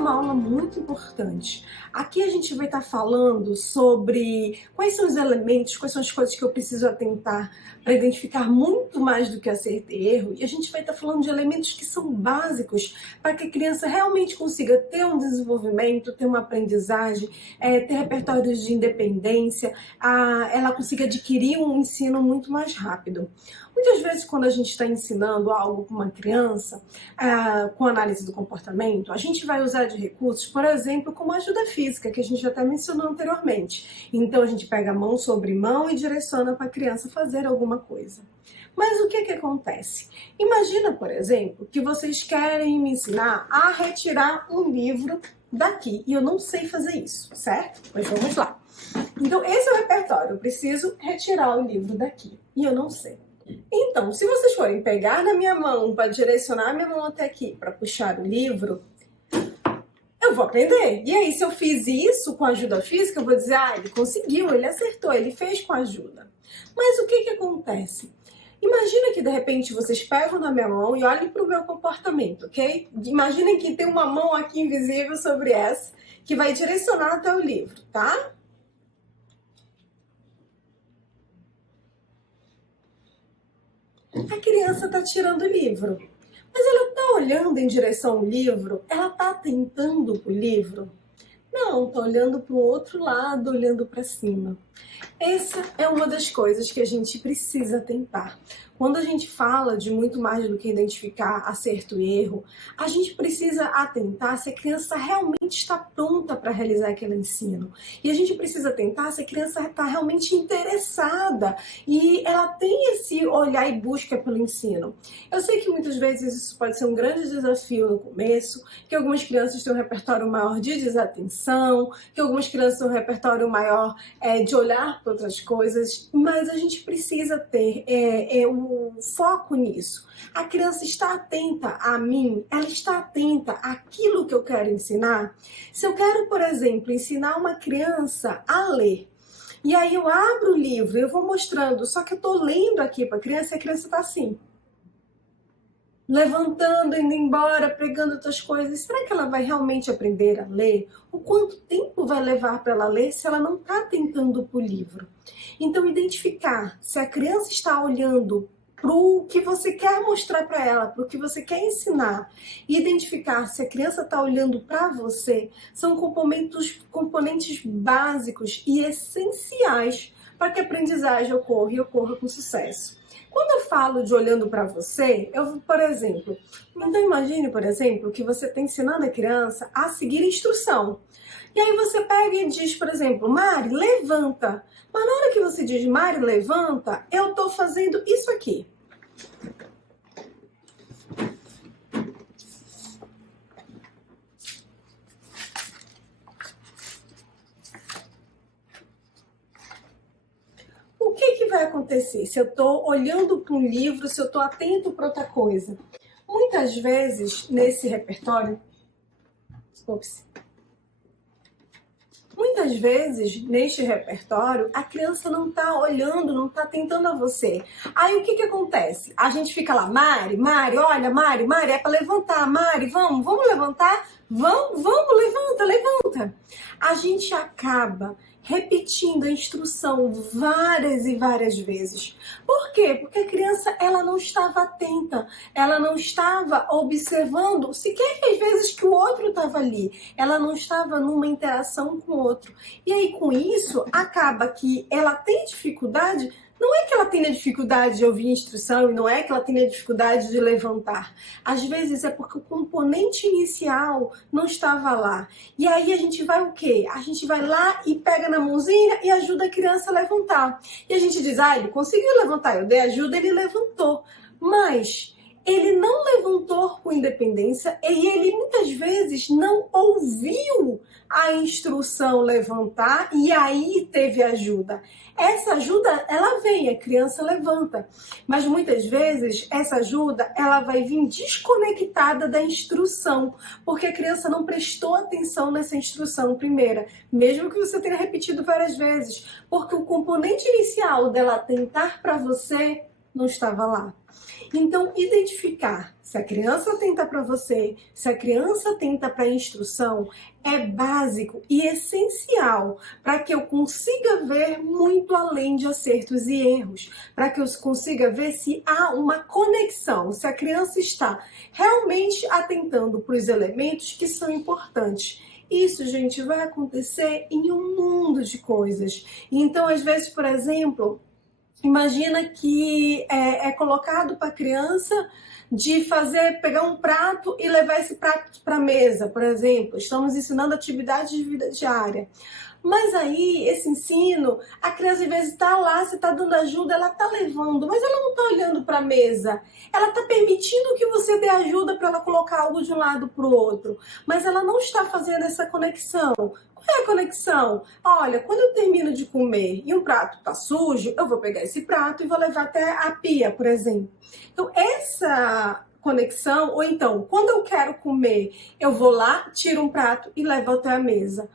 uma aula muito importante. Aqui a gente vai estar falando sobre quais são os elementos, quais são as coisas que eu preciso atentar para identificar muito mais do que acerto e erro. E a gente vai estar falando de elementos que são básicos para que a criança realmente consiga ter um desenvolvimento, ter uma aprendizagem, ter repertórios de independência, ela consiga adquirir um ensino muito mais rápido. Muitas vezes, quando a gente está ensinando algo para uma criança, com análise do comportamento, a gente vai usar de recursos, por exemplo, como ajuda física, que a gente já até mencionou anteriormente. Então, a gente pega mão sobre mão e direciona para a criança fazer alguma coisa. Mas o que acontece? Imagina, por exemplo, que vocês querem me ensinar a retirar um livro daqui, e eu não sei fazer isso, certo? Mas vamos lá. Então, esse é o repertório. Eu preciso retirar o livro daqui, e eu não sei. Então, se vocês forem pegar na minha mão para direcionar a minha mão até aqui para puxar o livro, eu vou aprender. E aí, se eu fiz isso com ajuda física, eu vou dizer, ele conseguiu, ele acertou, ele fez com ajuda. Mas o que acontece? Imagina que, de repente, vocês pegam na minha mão e olhem para o meu comportamento, ok? Imaginem que tem uma mão aqui invisível sobre essa que vai direcionar até o livro, tá? A criança está tirando o livro, mas ela está olhando em direção ao livro? Ela está atentando para o livro? Não, está olhando para o outro lado, olhando para cima. Essa é uma das coisas que a gente precisa atentar. Quando a gente fala de muito mais do que identificar acerto e erro, a gente precisa atentar se a criança realmente está pronta para realizar aquele ensino. E a gente precisa atentar se a criança está realmente interessada e ela tem esse olhar e busca pelo ensino. Eu sei que muitas vezes isso pode ser um grande desafio no começo, que algumas crianças têm um repertório maior de desatenção, que algumas crianças têm um repertório maior de olhar para outras coisas, mas a gente precisa ter o foco nisso. A criança está atenta a mim, ela está atenta àquilo que eu quero ensinar. Se eu quero, por exemplo, ensinar uma criança a ler, e aí eu abro o livro, eu vou mostrando, só que eu estou lendo aqui para a criança e a criança está assim, levantando, indo embora, pegando outras coisas. Será que ela vai realmente aprender a ler? O quanto tempo vai levar para ela ler se ela não está atentando para o livro? Então, identificar se a criança está olhando para o que você quer mostrar para ela, para o que você quer ensinar, e identificar se a criança está olhando para você, são componentes básicos e essenciais para que a aprendizagem ocorra e ocorra com sucesso. Quando eu falo de olhando para você, por exemplo, então imagine, por exemplo, que você está ensinando a criança a seguir instrução. E aí você pega e diz, por exemplo, Mari, levanta. Mas na hora que você diz, Mari, levanta, eu estou fazendo isso aqui. O que vai acontecer se eu estou olhando para um livro, se eu estou atento para outra coisa? Muitas vezes, nesse repertório... Muitas vezes, neste repertório, a criança não está olhando, não está atentando a você. Aí o que acontece? A gente fica lá, Mari, olha, Mari, é para levantar, Mari, vamos levantar? Vamos, levanta. A gente acaba repetindo a instrução várias e várias vezes. Por quê? Porque a criança ela não estava atenta, ela não estava observando, sequer que às vezes que o outro estava ali, ela não estava numa interação com o outro. E aí com isso acaba que ela tem dificuldade. Não é que ela tenha dificuldade de ouvir instrução e não é que ela tenha dificuldade de levantar. Às vezes é porque o componente inicial não estava lá. E aí a gente vai o quê? A gente vai lá e pega na mãozinha e ajuda a criança a levantar. E a gente diz, ele conseguiu levantar, eu dei ajuda, ele levantou. Mas ele não levantou com independência e ele muitas vezes não ouviu a instrução levantar e aí teve ajuda. Essa ajuda, ela vem, a criança levanta. Mas muitas vezes, essa ajuda, ela vai vir desconectada da instrução, porque a criança não prestou atenção nessa instrução primeira, mesmo que você tenha repetido várias vezes, porque o componente inicial dela tentar para você não estava lá. Então, identificar se a criança atenta para você, se a criança atenta para a instrução, é básico e essencial para que eu consiga ver muito além de acertos e erros, para que eu consiga ver se há uma conexão, se a criança está realmente atentando para os elementos que são importantes. Isso, gente, vai acontecer em um mundo de coisas. Então, às vezes, por exemplo, imagina que é colocado para a criança de pegar um prato e levar esse prato para a mesa, por exemplo. Estamos ensinando atividades de vida diária. Mas aí, esse ensino, a criança às vezes está lá, você está dando ajuda, ela está levando, mas ela não está olhando para a mesa. Ela está permitindo que você dê ajuda para ela colocar algo de um lado para o outro, mas ela não está fazendo essa conexão. Qual é a conexão? Olha, quando eu termino de comer e um prato está sujo, eu vou pegar esse prato e vou levar até a pia, por exemplo. Então, essa conexão, ou então, quando eu quero comer, eu vou lá, tiro um prato e levo até a mesa.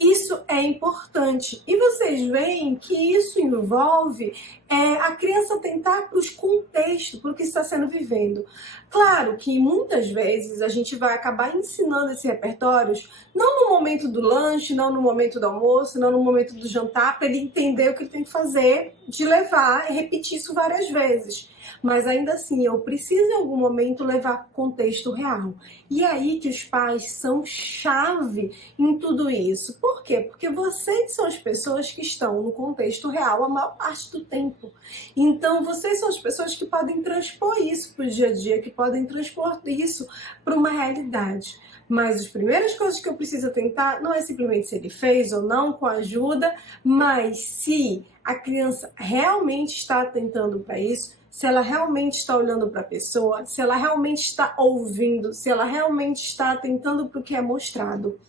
Isso é importante. E vocês veem que isso envolve a criança tentar para os contextos, para o que está sendo vivendo. Claro que muitas vezes a gente vai acabar ensinando esses repertórios, não no momento do lanche, não no momento do almoço, não no momento do jantar, para ele entender o que ele tem que fazer, de levar e repetir isso várias vezes. Mas ainda assim, eu preciso em algum momento levar contexto real. E é aí que os pais são chave em tudo isso. Por quê? Porque vocês são as pessoas que estão no contexto real a maior parte do tempo. Então, vocês são as pessoas que podem transpor isso para o dia a dia, que podem transpor isso para uma realidade. Mas as primeiras coisas que eu preciso tentar não é simplesmente se ele fez ou não com ajuda, mas se a criança realmente está atentando para isso, se ela realmente está olhando para a pessoa, se ela realmente está ouvindo, se ela realmente está atentando para o que é mostrado.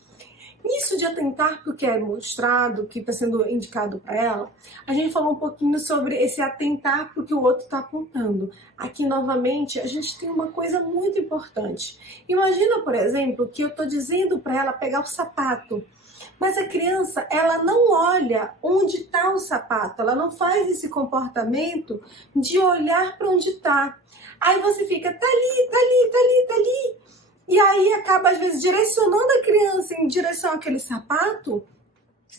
Nisso de atentar para o que é mostrado, que está sendo indicado para ela, a gente falou um pouquinho sobre esse atentar para o que o outro está apontando. Aqui, novamente, a gente tem uma coisa muito importante. Imagina, por exemplo, que eu estou dizendo para ela pegar o sapato. Mas a criança, ela não olha onde está o sapato, ela não faz esse comportamento de olhar para onde está. Aí você fica, tá ali, tá ali, tá ali, tá ali. E aí acaba, às vezes, direcionando a criança em direção àquele sapato,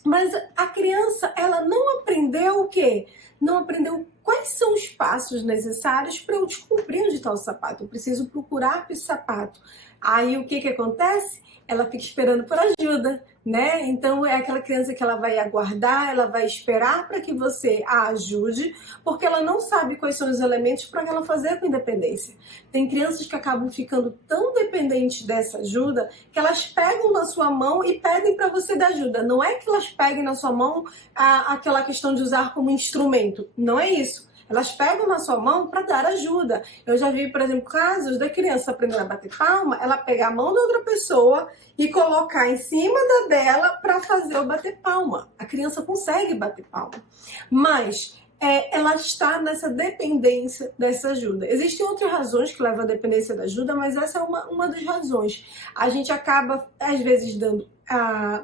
mas a criança, ela não aprendeu o quê? Não aprendeu quais são os passos necessários para eu descobrir onde está o sapato. Eu preciso procurar esse sapato. Aí o que acontece? Ela fica esperando por ajuda, né? Então é aquela criança que ela vai aguardar, ela vai esperar para que você a ajude, porque ela não sabe quais são os elementos para ela fazer com independência. Tem crianças que acabam ficando tão dependentes dessa ajuda que elas pegam na sua mão e pedem para você dar ajuda. Não é que elas peguem na sua mão aquela questão de usar como instrumento, não é isso. Elas pegam na sua mão para dar ajuda. Eu já vi, por exemplo, casos da criança aprendendo a bater palma, ela pegar a mão da outra pessoa e colocar em cima da dela para fazer o bater palma. A criança consegue bater palma, mas ela está nessa dependência dessa ajuda. Existem outras razões que levam à dependência da ajuda, mas essa é uma das razões. A gente acaba, às vezes, dando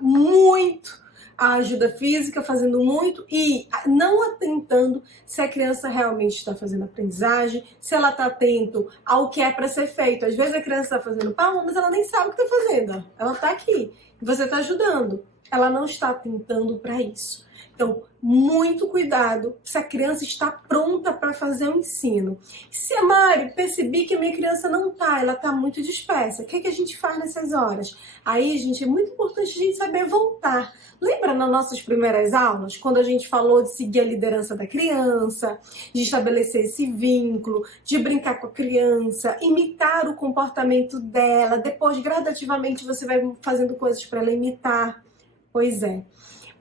muito a ajuda física, fazendo muito e não atentando se a criança realmente está fazendo aprendizagem, se ela está atento ao que é para ser feito. Às vezes a criança está fazendo palma, mas ela nem sabe o que está fazendo. Ela está aqui e você está ajudando. Ela não está atentando para isso. Então, muito cuidado se a criança está pronta para fazer o ensino. Se a Mari percebi que a minha criança não está, ela está muito dispersa, o que a gente faz nessas horas? Aí, gente, é muito importante a gente saber voltar. Lembra nas nossas primeiras aulas, quando a gente falou de seguir a liderança da criança, de estabelecer esse vínculo, de brincar com a criança, imitar o comportamento dela, depois gradativamente você vai fazendo coisas para ela imitar? Pois é.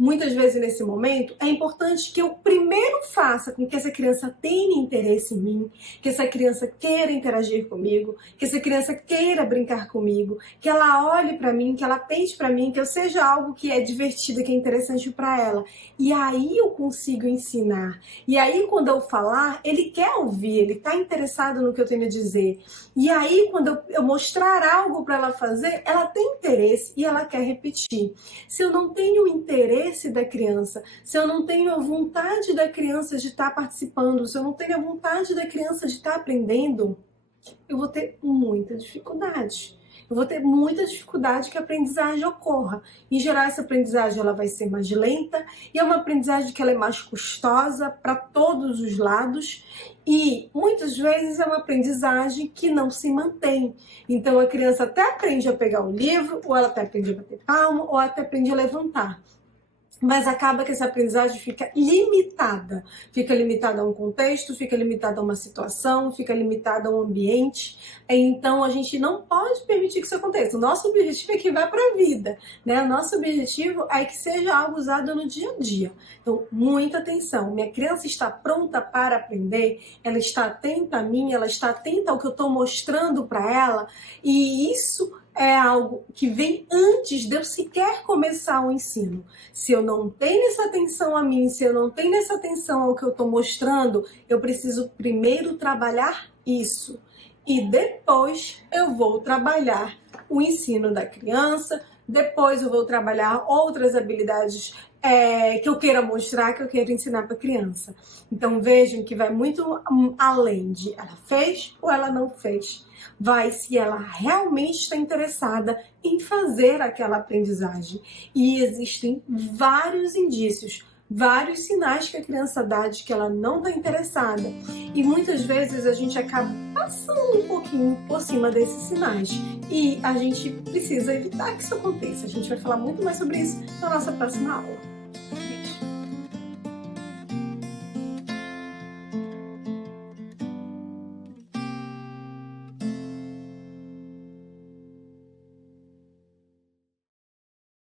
Muitas vezes nesse momento é importante que eu primeiro faça com que essa criança tenha interesse em mim, que essa criança queira interagir comigo, que essa criança queira brincar comigo, que ela olhe para mim, que ela atente para mim, que eu seja algo que é divertido, que é interessante para ela. E aí eu consigo ensinar. E aí quando eu falar, ele quer ouvir, ele está interessado no que eu tenho a dizer. E aí quando eu mostrar algo para ela fazer, ela tem interesse e ela quer repetir. Se eu não tenho interesse interesse da criança, se eu não tenho a vontade da criança de estar participando, se eu não tenho a vontade da criança de estar aprendendo, eu vou ter muita dificuldade. Eu vou ter muita dificuldade que a aprendizagem ocorra. Em geral, essa aprendizagem ela vai ser mais lenta e é uma aprendizagem que ela é mais custosa para todos os lados e muitas vezes é uma aprendizagem que não se mantém. Então a criança até aprende a pegar o livro, ou ela até aprende a bater palma, ou até aprende a levantar. Mas acaba que essa aprendizagem fica limitada. Fica limitada a um contexto, fica limitada a uma situação, fica limitada a um ambiente. Então, a gente não pode permitir que isso aconteça. O nosso objetivo é que vá para a vida, né? O nosso objetivo é que seja algo usado no dia a dia. Então, muita atenção. Minha criança está pronta para aprender, ela está atenta a mim, ela está atenta ao que eu estou mostrando para ela. E isso é algo que vem antes de eu sequer começar o ensino. Se eu não tenho essa atenção a mim, se eu não tenho essa atenção ao que eu estou mostrando, eu preciso primeiro trabalhar isso. E depois eu vou trabalhar o ensino da criança, depois eu vou trabalhar outras habilidades que eu queira mostrar, que eu queira ensinar para a criança. Então vejam que vai muito além de ela fez ou ela não fez. Vai se ela realmente está interessada em fazer aquela aprendizagem. E existem vários indícios, vários sinais que a criança dá de que ela não está interessada. E muitas vezes a gente acaba passando um pouquinho por cima desses sinais. E a gente precisa evitar que isso aconteça. A gente vai falar muito mais sobre isso na nossa próxima aula.